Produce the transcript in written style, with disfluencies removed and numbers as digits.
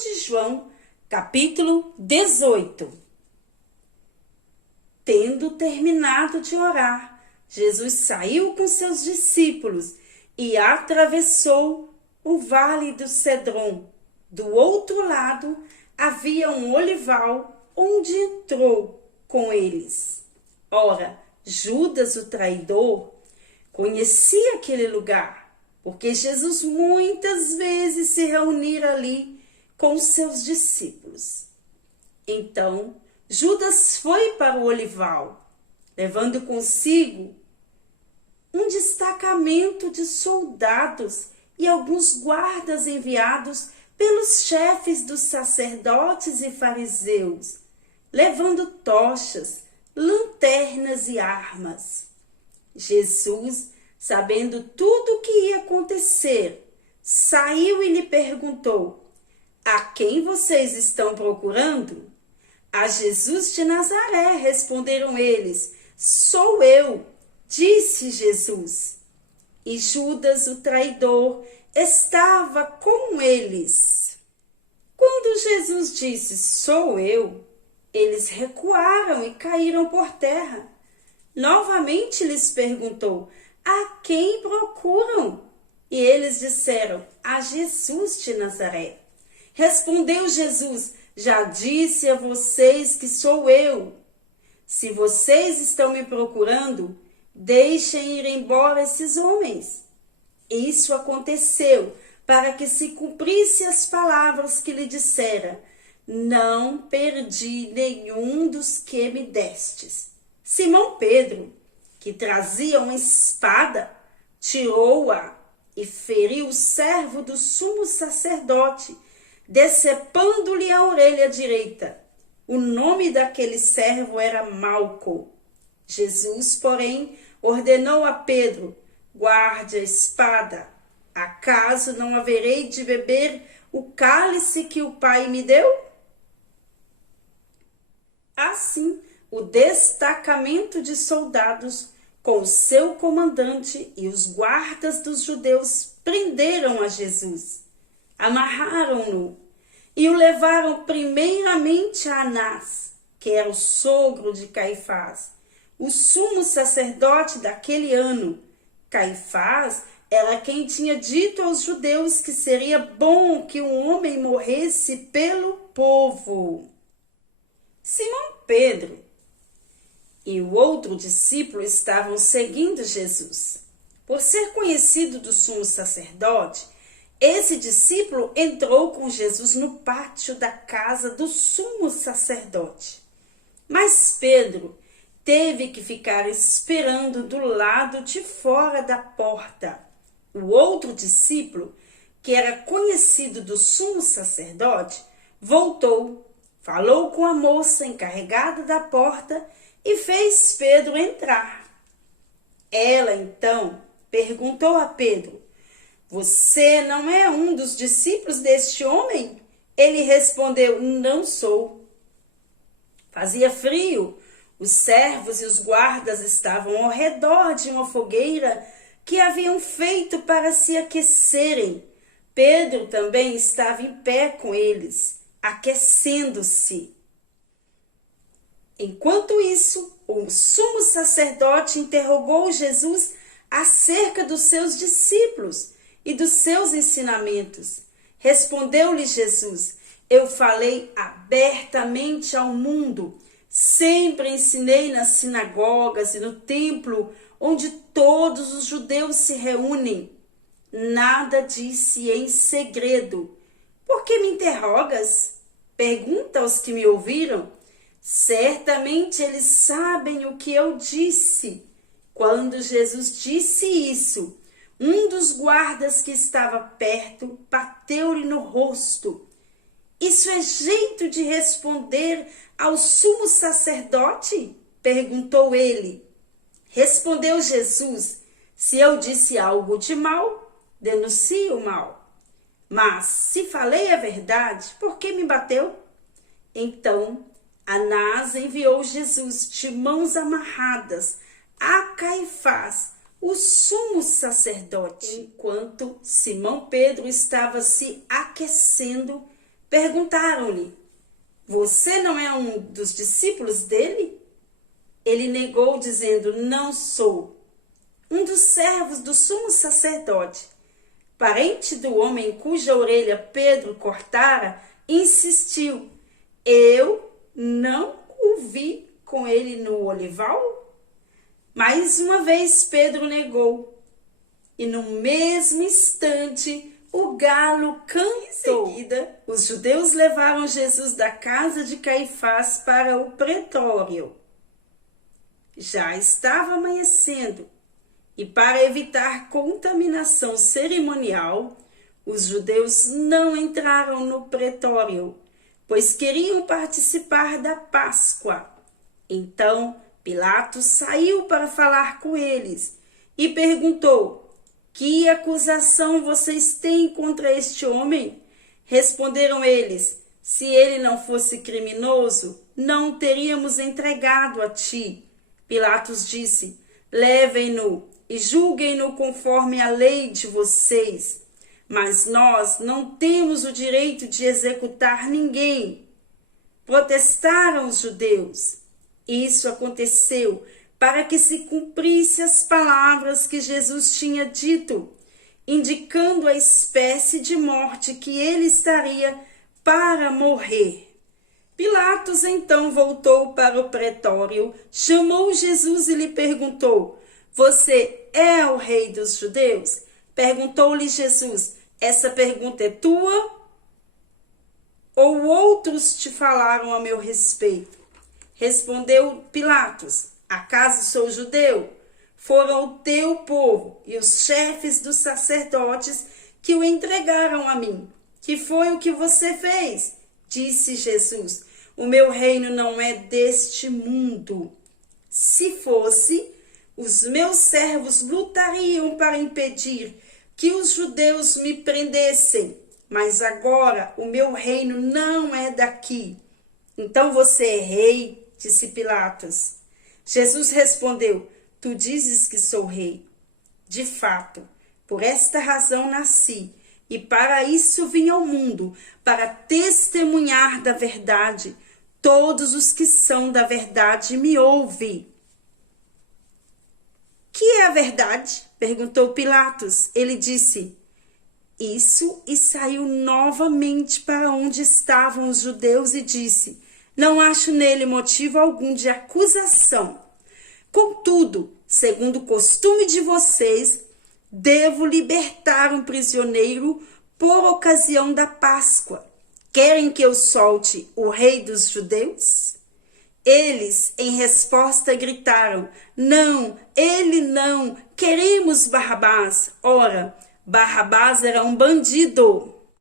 de João, capítulo 18. Tendo terminado de orar, Jesus saiu com seus discípulos e atravessou o vale do Cedron. Do outro lado havia um olival, onde entrou com eles. Ora, Judas, o traidor, conhecia aquele lugar, porque Jesus muitas vezes se reunira ali com seus discípulos. Então, Judas foi para o olival, levando consigo um destacamento de soldados e alguns guardas enviados pelos chefes dos sacerdotes e fariseus, levando tochas, lanternas e armas. Jesus, sabendo tudo o que ia acontecer, saiu e lhe perguntou: a quem vocês estão procurando? A Jesus de Nazaré, responderam eles. Sou eu, disse Jesus. E Judas, o traidor, estava com eles. Quando Jesus disse, sou eu, eles recuaram e caíram por terra. Novamente lhes perguntou, a quem procuram? E eles disseram, a Jesus de Nazaré. Respondeu Jesus, já disse a vocês que sou eu. Se vocês estão me procurando, deixem ir embora esses homens. Isso aconteceu para que se cumprisse as palavras que lhe dissera, não perdi nenhum dos que me destes. Simão Pedro, que trazia uma espada, tirou-a e feriu o servo do sumo sacerdote, decepando-lhe a orelha direita. O nome daquele servo era Malco. Jesus, porém, ordenou a Pedro, guarde a espada. Acaso não haverei de beber o cálice que o Pai me deu? Assim, o destacamento de soldados, com o seu comandante e os guardas dos judeus, prenderam a Jesus. Amarraram-no e o levaram primeiramente a Anás, que era o sogro de Caifás, o sumo sacerdote daquele ano. Caifás era quem tinha dito aos judeus que seria bom que um homem morresse pelo povo. Simão Pedro e o outro discípulo estavam seguindo Jesus. Por ser conhecido do sumo sacerdote, esse discípulo entrou com Jesus no pátio da casa do sumo sacerdote. Mas Pedro teve que ficar esperando do lado de fora da porta. O outro discípulo, que era conhecido do sumo sacerdote, voltou, falou com a moça encarregada da porta e fez Pedro entrar. Ela, então, perguntou a Pedro, você não é um dos discípulos deste homem? Ele respondeu, não sou. Fazia frio, os servos e os guardas estavam ao redor de uma fogueira que haviam feito para se aquecerem. Pedro também estava em pé com eles, aquecendo-se. Enquanto isso, o sumo sacerdote interrogou Jesus acerca dos seus discípulos e dos seus ensinamentos. Respondeu-lhe Jesus, eu falei abertamente ao mundo, sempre ensinei nas sinagogas e no templo, onde todos os judeus se reúnem. Nada disse em segredo. Por que me interrogas? Pergunta aos que me ouviram. Certamente eles sabem o que eu disse. Quando Jesus disse isso, um dos guardas que estava perto bateu-lhe no rosto. Isso é jeito de responder ao sumo sacerdote? Perguntou ele. Respondeu Jesus, se eu disse algo de mal, denuncie o mal. Mas se falei a verdade, por que me bateu? Então, Anás enviou Jesus de mãos amarradas a Caifás, o sumo sacerdote. Enquanto Simão Pedro estava se aquecendo, Perguntaram-lhe: você não é um dos discípulos dele? Ele negou, dizendo: não sou. Um dos servos do sumo sacerdote, parente do homem cuja orelha Pedro cortara, insistiu: eu não o vi com ele no olival? Mais uma vez Pedro negou, e no mesmo instante o galo cantou. Em seguida, os judeus levaram Jesus da casa de Caifás para o pretório. Já estava amanhecendo, e para evitar contaminação cerimonial, os judeus não entraram no pretório, pois queriam participar da Páscoa. Então Pilatos saiu para falar com eles e perguntou: que acusação vocês têm contra este homem? Responderam eles: se ele não fosse criminoso, não o teríamos entregado a ti. Pilatos disse: levem-no e julguem-no conforme a lei de vocês. Mas nós não temos o direito de executar ninguém. Protestaram os judeus. Isso aconteceu para que se cumprisse as palavras que Jesus tinha dito, indicando a espécie de morte que ele estaria para morrer. Pilatos então voltou para o pretório, chamou Jesus e lhe perguntou: você é o rei dos judeus? Perguntou-lhe Jesus: essa pergunta é tua? Ou outros te falaram a meu respeito? Respondeu Pilatos: acaso sou judeu? Foram o teu povo e os chefes dos sacerdotes que o entregaram a mim. Que foi o que você fez? Disse Jesus: o meu reino não é deste mundo. Se fosse, os meus servos lutariam para impedir que os judeus me prendessem. Mas agora o meu reino não é daqui. Então você é rei, disse Pilatos. Jesus respondeu: tu dizes que sou rei. De fato, por esta razão nasci, e para isso vim ao mundo, para testemunhar da verdade. Todos os que são da verdade me ouvem. Que é a verdade? Perguntou Pilatos. Ele disse isso e saiu novamente para onde estavam os judeus e disse: não acho nele motivo algum de acusação. Contudo, segundo o costume de vocês, devo libertar um prisioneiro por ocasião da Páscoa. Querem que eu solte o rei dos judeus? Eles, em resposta, gritaram: não, ele não, queremos Barrabás. Ora, Barrabás era um bandido.